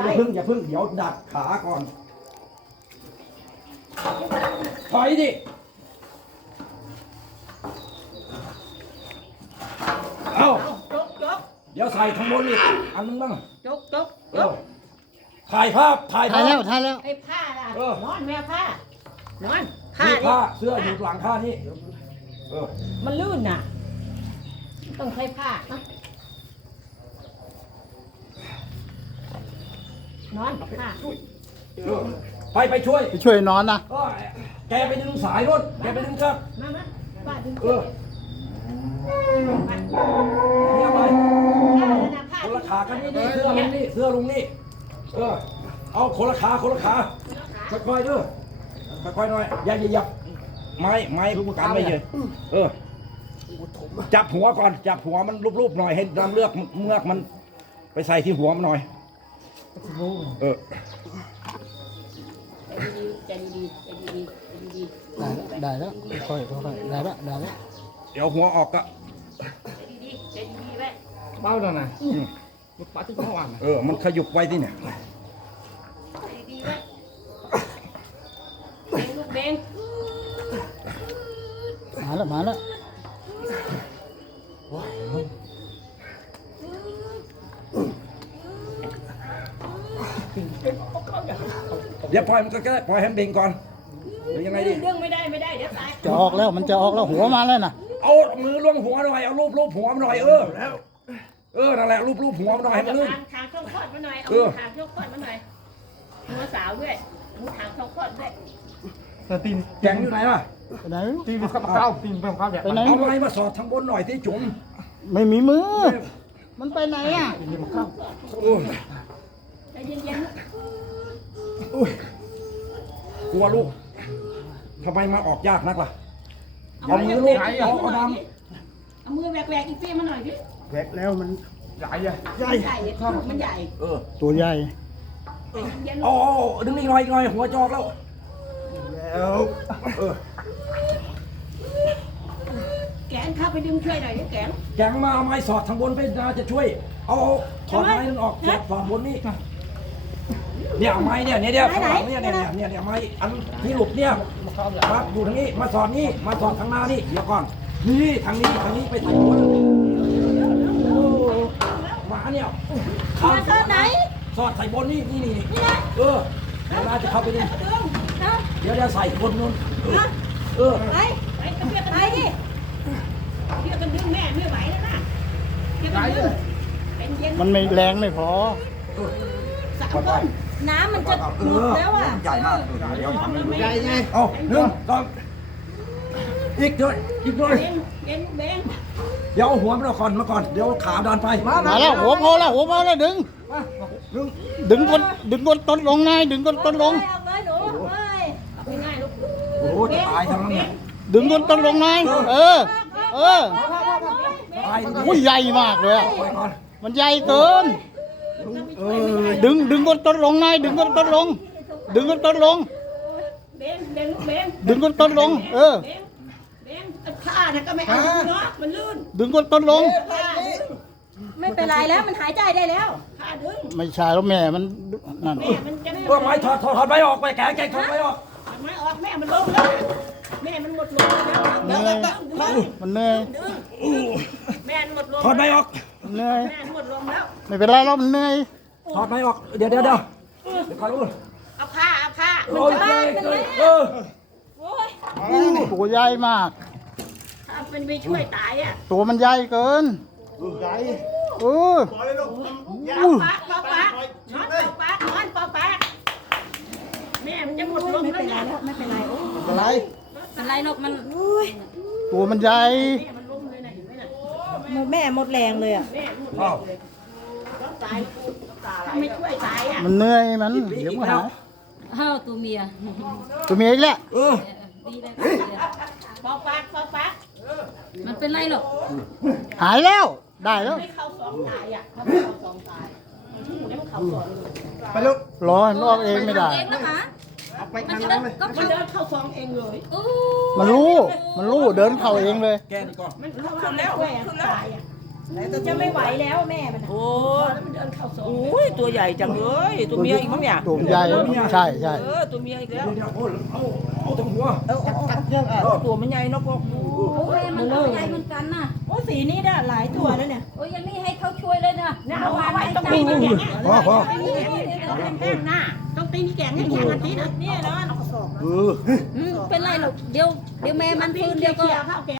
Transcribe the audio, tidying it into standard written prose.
อย่าพึ่งเดี๋ยวดัดขาก่อนถอยดิเอาเดี๋ยวใส่ข้างบนอีกอันนึงบ้างถ่ายภาพถ่ายแล้วไอ้ผ้าล่ะนอนแม่ผ้านอนนี่ผ้าเสื้ออยู่หลังผ้านี่มันลื่นน่ะต้องใช้ผ้านะนอนผ้าไปช่วยนอนนะแกไปดึงสายรถแกไปดึงเชือกมาป้าดึงเนี่ยไปคนละขากันนี่เสื้อลุงนี่เอาคนละขาค่อยๆด้วยค่อยๆหน่อยอย่าเหยียบไม้กันไม่เยอะจับหัวก่อนจับหัวมันรูปๆหน่อยให้น้ำเลือกเมือกมันไปใส่ที่หัวมันหน่อยใจดีได้แล้วค่อยได้แล้วเดี๋ยวหัวออกก็ใจดีไว้เบ้าแล้วนะมันปัดที่ข้างวันมันขยุบไว้ที่เนี่ยดีไว้ลูกเบงมาแล้วเดี๋ยวปล่อยมันก็ได้ปล่อยให้มันเบ่งก่อนหรือยังไงดีดึงไม่ได้เดี๋ยวตายจะออกแล้วมันจะออกแล้วหัวมาแล้วนะเอามือล้วงหัวหน่อยเอารูปหัวมันหน่อยแล้วนั่นแหละรูปหัวมันหน่อยให้มันลื่นทางช่องคลอดมาหน่อยเอาทางช่องคลอดมาหน่อยมือสาวด้วยมือทางช่องคลอดด้วยตีนแกงอยู่ไหนวะไหนตีนกับเก้าตีนเป็นความแบบเอาไม้มาสอดทางบนหน่อยที่จุ๋มไม่มีมือมันไปไหนอ่ะใจเย็นกลัวลูกทำไมมาออกยากนักล่ะเอามือลูกเอาน้ำเอามือแหวกอีกพี่มาหน่อยดิแหวกแล้วมันใหญ่มันใหญ่ตัวใหญ่เอาดึงอีกหน่อยหัวจอกแล้วแกนเข้าไปดึงช่วยหน่อยดิแกงมาเอาไม้สอดทางบนไปจะช่วยเอาถอดไม้นึงออกสอดบนนี่เนี่ยไม้เนี่ยข้างหลังเนี่ยไม้อันที่หลุดเนี่ยมาอยู่ทางนี้มาสอดนี่มาสอดทางหน้านี่เดี๋ยวก่อนนี่ทางนี้ไปถ่ายหัวมาเนี่ยสอดไหนสอดใส่บนนี่เวลาจะเข้าไปดิเดี๋ยวใส่บนนู้นไปเพื่อนกันดิเพื่อนกันดึงแม่ไม่ไหวแล้วนะเพื่อนกันดึงเป็นเย็นมันไม่แรงไม่พอ 3 คนน้ำมันจะหลุดแล้วอ่ะใหญ่มากเดี๋ยวทำใหญ่ไงเอา1 2อีกด้วยเบงเดี๋ยวหัวมันเอาก่อนเดี๋ยวขาดันไปมาแล้วหัวพอแล้วดึงคนต้นลงนายดึงคนต้นลงง่ายลูกโอ้จะตายทั้งนั้นเนี่ยดึงคนต้นลงนายอุ้ยใหญ่มากเลยมันใหญ่เกินดึงคนต้นลงนายดึงคนต้นลงดึงคนต้นลงผ้าถ้าก็ไม่เอาเนาะมันลื่นดึงคนต้นลงไม่เป็นไรแล้วมันหายใจได้แล้วผ้าดึงไม่ใช่แล้วแม่มันนั่นไม้ถอดไม้ออกไปแกะถอดไม้ออกแม่มันลงแล้วแม่มันหมดลมแล้วมันเหนื่อยแม่หมดลมถอดไม้ออกเหนื่อยแม่หมดลมแล้วไม่เป็นไรแล้วมันเหนื่อยถอดไม้ออกเดี๋ยวก่อนลูกเอาผ้าตัวใหญ่มากมันไปช่วยตายอ่ะตัวมันใหญ่เกินใหญ่ปากแม่มันจะหมดลมแล้วไม่เป็นไรหรอกมันตัวมันใหญ่แม่หมดแรงเลยอ่ะไม่ช่วยตายอ่ะมันเหนื่อยมันเดี๋ยวมันหายตัวเมียอีกแล้วดีเลยปากมันเป็นไรหรอกหายแล้วได้แล้วไม่เข้า2 ตายอ่ะเขาไม่เข้า2 ตายมันเข้า2 ไปลูกรอมันออกเองไม่ได้ไปทางนั้นเลยมันเดินเข้า2เองเลยมันรู้เดินเข้าเองเลยแกนี่ก่อนมันเข้าแล้วตายอ่ะจะไม่ไหวแล้วแม่มันโอ้โอ้ยตัวใหญ่จังเลยตัวเมียอีกมั้งเนี่ยตัวใหญ่ใช่ใช่ตัวเมียอีกแล้วเดี๋ยวเอาตรงหัวตัวมันใหญ่เนาะก็โอ้ยมันก็ใหญ่เหมือนกันนะโอ้สีนี้ได้หลายตัวแล้วเนี่ยโอ้ยยังไม่ให้เขาช่วยเลยนะเอาไว้ต้องตีนแข็งพอแข็งหน้าต้องตีนแข็งให้แข็งอาทิตย์เนี่ยเนาะเป็นไรหรอกเดี๋ยวแม่มันฟื้นเดี๋ยวก็เข้าแก